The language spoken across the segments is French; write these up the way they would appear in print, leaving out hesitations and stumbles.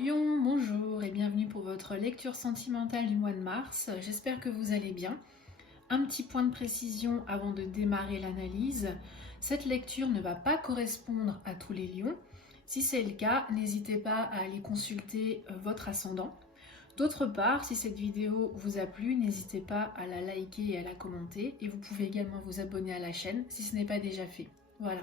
Lion, bonjour et bienvenue pour votre lecture sentimentale du mois de mars. J'espère que vous allez bien. Un petit point de précision avant de démarrer l'analyse. Cette lecture ne va pas correspondre à tous les lions. Si c'est le cas, n'hésitez pas à aller consulter votre ascendant. D'autre part, si cette vidéo vous a plu, n'hésitez pas à la liker et à la commenter. Et vous pouvez également vous abonner à la chaîne si ce n'est pas déjà fait. Voilà.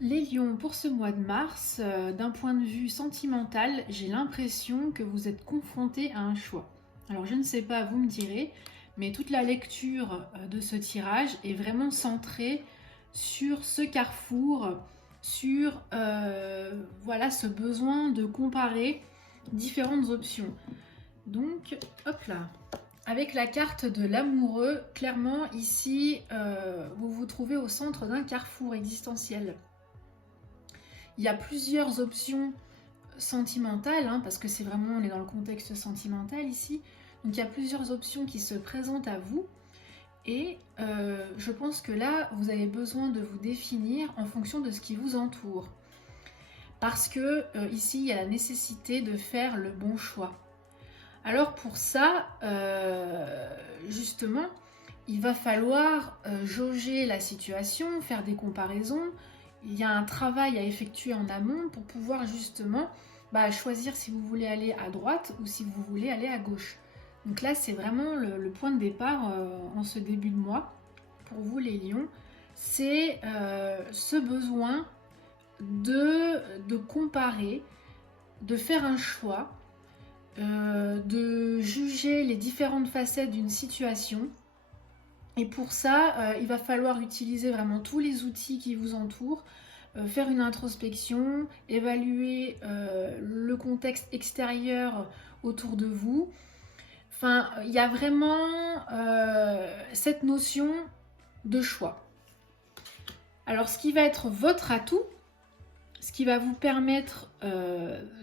Les lions, pour ce mois de mars, d'un point de vue sentimental, j'ai l'impression que vous êtes confrontés à un choix. Alors je ne sais pas, vous me direz, mais toute la lecture de ce tirage est vraiment centrée sur ce carrefour, sur voilà, ce besoin de comparer différentes options. Donc, hop là. Avec la carte de l'amoureux, clairement ici, vous vous trouvez au centre d'un carrefour existentiel. Il y a plusieurs options sentimentales, parce que c'est vraiment, on est dans le contexte sentimental ici. Donc il y a plusieurs options qui se présentent à vous. Et je pense que là, vous avez besoin de vous définir en fonction de ce qui vous entoure. Parce que ici, il y a la nécessité de faire le bon choix. Alors pour ça, justement, il va falloir jauger la situation, faire des comparaisons. Il y a un travail à effectuer en amont pour pouvoir justement choisir si vous voulez aller à droite ou si vous voulez aller à gauche. Donc là, c'est vraiment le point de départ en ce début de mois. Pour vous les lions, c'est ce besoin de comparer, de faire un choix, de juger les différentes facettes d'une situation. Et pour ça, il va falloir utiliser vraiment tous les outils qui vous entourent, faire une introspection, évaluer le contexte extérieur autour de vous. Enfin, il y a vraiment cette notion de choix. Alors, ce qui va être votre atout, ce qui va vous permettre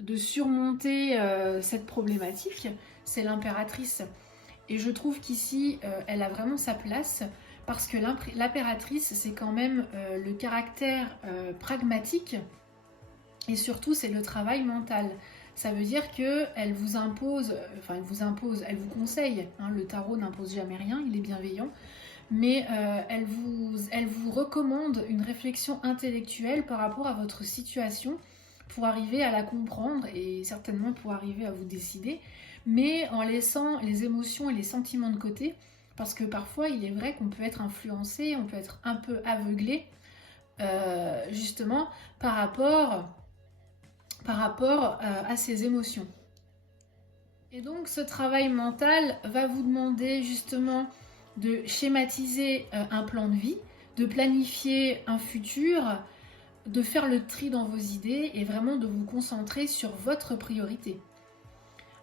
de surmonter cette problématique, c'est l'impératrice. Et je trouve qu'ici, elle a vraiment sa place parce que l'impératrice, c'est quand même le caractère pragmatique et surtout, c'est le travail mental. Ça veut dire qu'elle vous impose, elle vous conseille. Le tarot n'impose jamais rien, il est bienveillant. Mais elle vous recommande une réflexion intellectuelle par rapport à votre situation pour arriver à la comprendre et certainement pour arriver à vous décider, mais en laissant les émotions et les sentiments de côté, parce que parfois il est vrai qu'on peut être influencé, on peut être un peu aveuglé, justement par rapport à ces émotions. Et donc ce travail mental va vous demander justement de schématiser un plan de vie, de planifier un futur, de faire le tri dans vos idées et vraiment de vous concentrer sur votre priorité.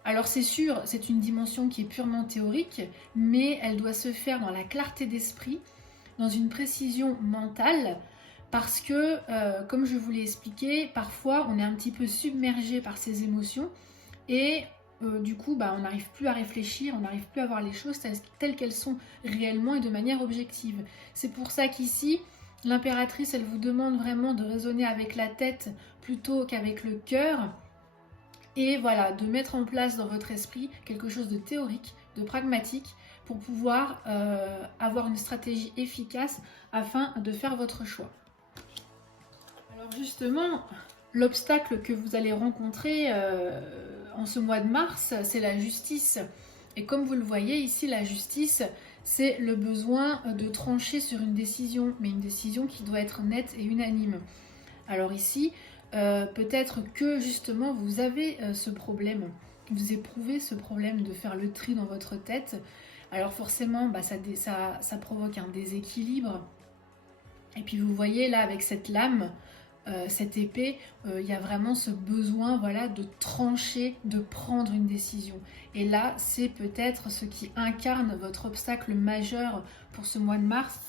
Alors c'est sûr, c'est une dimension qui est purement théorique, mais elle doit se faire dans la clarté d'esprit, dans une précision mentale, parce que, comme je vous l'ai expliqué, parfois on est un petit peu submergé par ces émotions et du coup, on n'arrive plus à réfléchir, on n'arrive plus à voir les choses telles qu'elles sont réellement et de manière objective. C'est pour ça qu'ici, l'impératrice, elle vous demande vraiment de raisonner avec la tête plutôt qu'avec le cœur. Et voilà, de mettre en place dans votre esprit quelque chose de théorique, de pragmatique, pour pouvoir avoir une stratégie efficace afin de faire votre choix. Alors justement, l'obstacle que vous allez rencontrer en ce mois de mars, c'est la justice. Et comme vous le voyez ici, la justice, c'est le besoin de trancher sur une décision, mais une décision qui doit être nette et unanime. Alors ici, peut-être que justement vous avez ce problème, vous éprouvez ce problème de faire le tri dans votre tête. Alors forcément, ça provoque un déséquilibre. Et puis vous voyez là avec cette lame, cette épée, il y a vraiment ce besoin de trancher, de prendre une décision. Et là, c'est peut-être ce qui incarne votre obstacle majeur pour ce mois de mars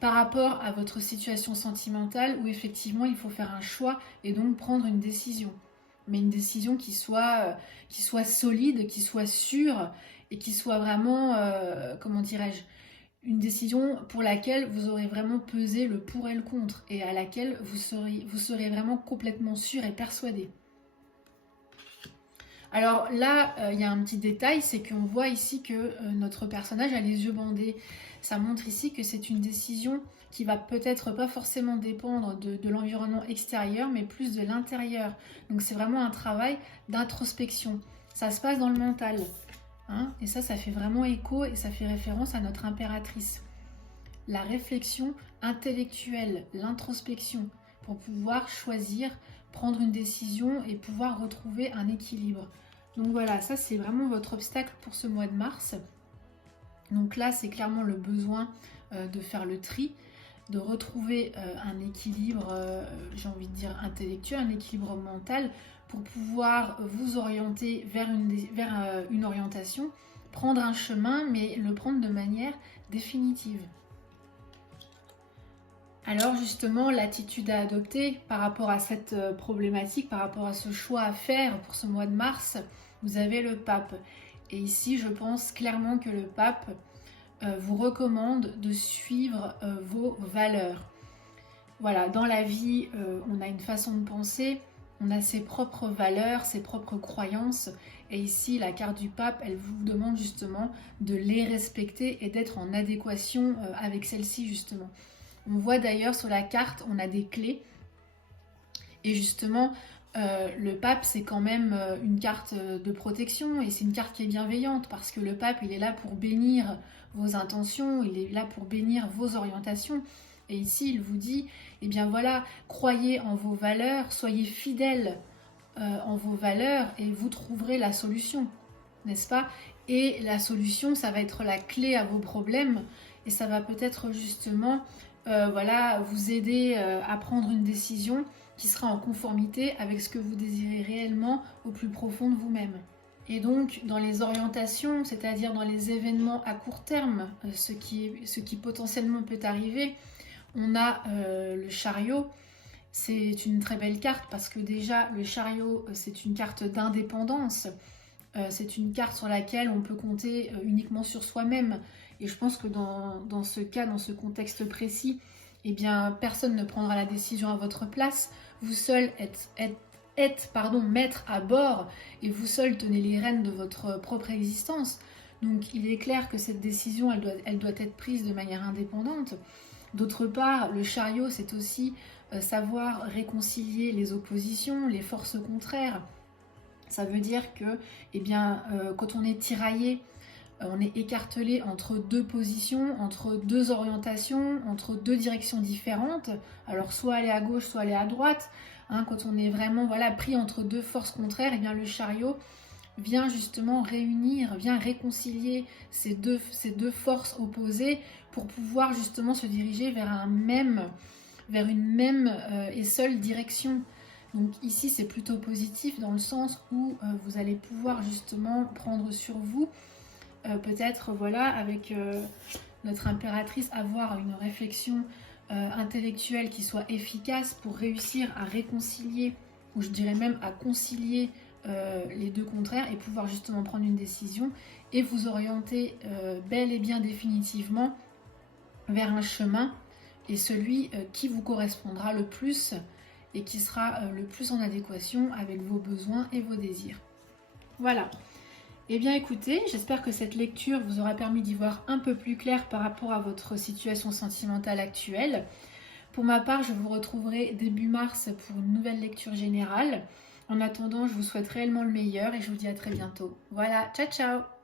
par rapport à votre situation sentimentale où effectivement il faut faire un choix et donc prendre une décision. Mais une décision qui soit solide, qui soit sûre et qui soit vraiment, comment dirais-je, une décision pour laquelle vous aurez vraiment pesé le pour et le contre et à laquelle vous serez vraiment complètement sûr et persuadé. Alors là, il y a un petit détail, c'est qu'on voit ici que notre personnage a les yeux bandés. Ça montre ici que c'est une décision qui va peut-être pas forcément dépendre de l'environnement extérieur, mais plus de l'intérieur. Donc c'est vraiment un travail d'introspection. Ça se passe dans le mental. Hein, et ça fait vraiment écho et ça fait référence à notre impératrice. La réflexion intellectuelle, l'introspection, pour pouvoir choisir, prendre une décision et pouvoir retrouver un équilibre. Donc voilà, ça c'est vraiment votre obstacle pour ce mois de mars. Donc là, c'est clairement le besoin de faire le tri, de retrouver un équilibre, j'ai envie de dire intellectuel, un équilibre mental, pour pouvoir vous orienter vers une orientation, prendre un chemin, mais le prendre de manière définitive. Alors justement, l'attitude à adopter par rapport à cette problématique, par rapport à ce choix à faire pour ce mois de mars, vous avez le pape. Et ici, je pense clairement que le pape vous recommande de suivre vos valeurs. Voilà, dans la vie, on a une façon de penser, on a ses propres valeurs, ses propres croyances. Et ici, la carte du pape, elle vous demande justement de les respecter et d'être en adéquation avec celles-ci justement. On voit d'ailleurs sur la carte, on a des clés. Et justement, le pape, c'est quand même une carte de protection et c'est une carte qui est bienveillante parce que le pape, il est là pour bénir vos intentions, il est là pour bénir vos orientations. Et ici, il vous dit, eh bien voilà, croyez en vos valeurs, soyez fidèles en vos valeurs et vous trouverez la solution, n'est-ce pas? Et la solution, ça va être la clé à vos problèmes et ça va peut-être justement voilà, vous aider à prendre une décision qui sera en conformité avec ce que vous désirez réellement au plus profond de vous-même. Et donc, dans les orientations, c'est-à-dire dans les événements à court terme, ce qui potentiellement peut arriver, on a le chariot. C'est une très belle carte parce que déjà, le chariot, c'est une carte d'indépendance. C'est une carte sur laquelle on peut compter uniquement sur soi-même. Et je pense que dans ce cas, dans ce contexte précis, eh bien, personne ne prendra la décision à votre place. Vous seul êtes maître à bord et vous seul tenez les rênes de votre propre existence. Donc il est clair que cette décision, elle doit être prise de manière indépendante. D'autre part, le chariot, c'est aussi savoir réconcilier les oppositions, les forces contraires. Ça veut dire que, eh bien, quand on est tiraillé, on est écartelé entre deux positions, entre deux orientations, entre deux directions différentes. Alors soit aller à gauche, soit aller à droite. Hein, quand on est vraiment pris entre deux forces contraires, eh bien, le chariot vient justement réunir, vient réconcilier ces deux forces opposées pour pouvoir justement se diriger vers une même et seule direction. Donc ici, c'est plutôt positif dans le sens où vous allez pouvoir justement prendre sur vous, peut-être avec notre impératrice, avoir une réflexion intellectuelle qui soit efficace pour réussir à réconcilier, ou je dirais même à concilier les deux contraires et pouvoir justement prendre une décision et vous orienter bel et bien définitivement vers un chemin et celui qui vous correspondra le plus et qui sera le plus en adéquation avec vos besoins et vos désirs. Voilà. Eh bien écoutez, j'espère que cette lecture vous aura permis d'y voir un peu plus clair par rapport à votre situation sentimentale actuelle. Pour ma part, je vous retrouverai début mars pour une nouvelle lecture générale. En attendant, je vous souhaite réellement le meilleur et je vous dis à très bientôt. Voilà, ciao ciao!